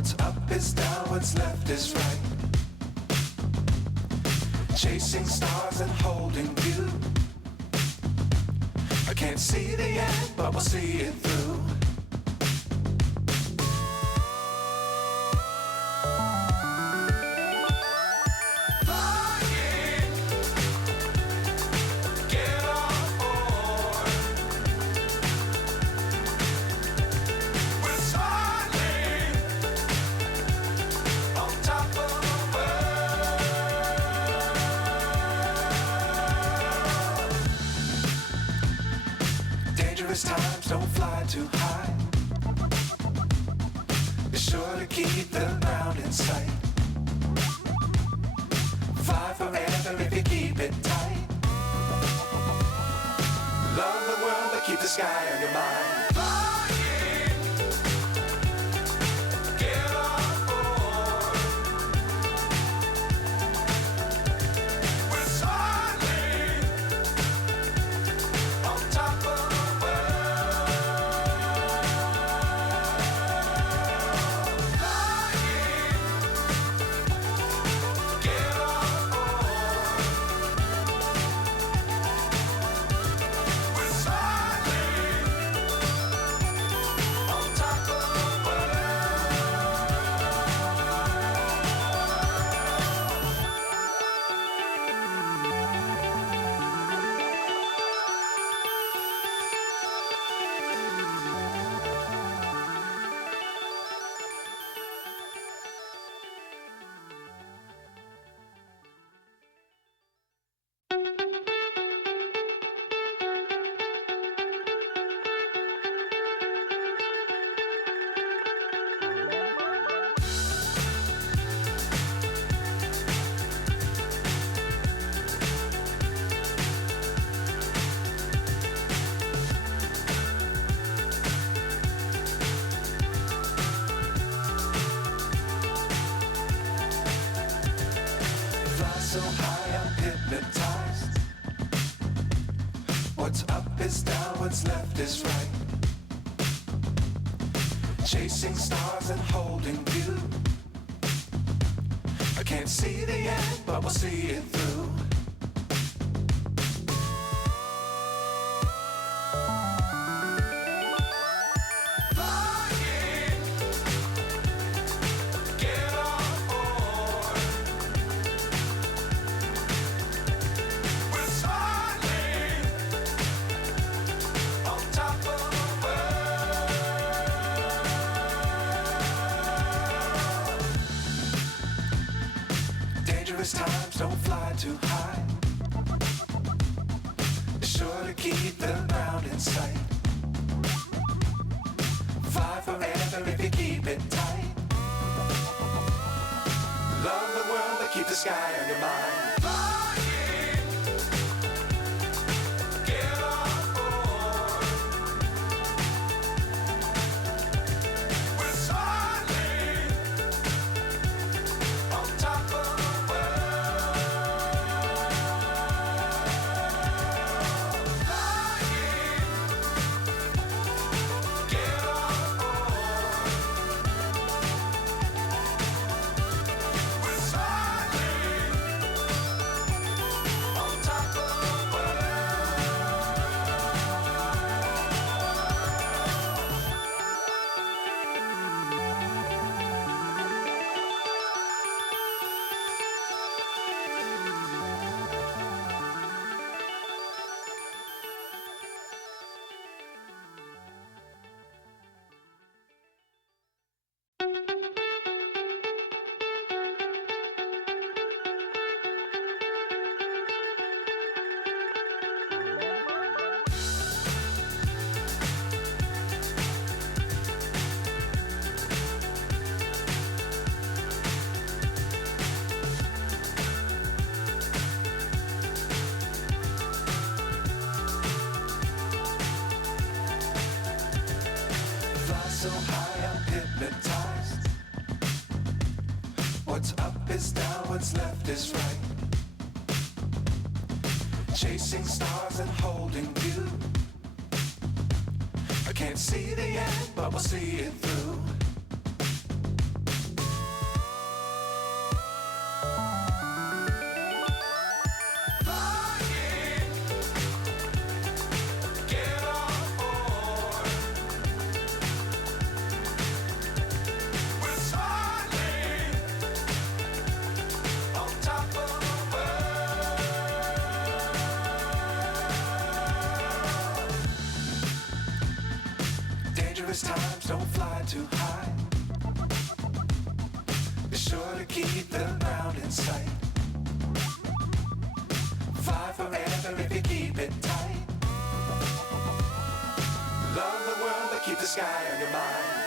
What's up is down, what's left is right. Chasing stars and holding you. I can't see the end, but we'll see it through. Times don't fly too high. Be sure to keep the ground in sight. Fly forever if you keep it tight. Love the world but keep the sky on your mind. So high I'm hypnotized. What's up is down, what's left is right. Chasing stars and holding you. I can't see the end, but we'll see it through. Times don't fly too high. Be sure to keep the ground in sight. Fly forever if you keep it tight. Love the world but keep the sky on your mind. So high I'm hypnotized. What's up is down, what's left is right. Chasing stars and holding you. I can't see the end, but we'll see it through. fly too high. Be sure to keep the ground in sight. Fly forever if you keep it tight. Love the world, but keep the sky on your mind.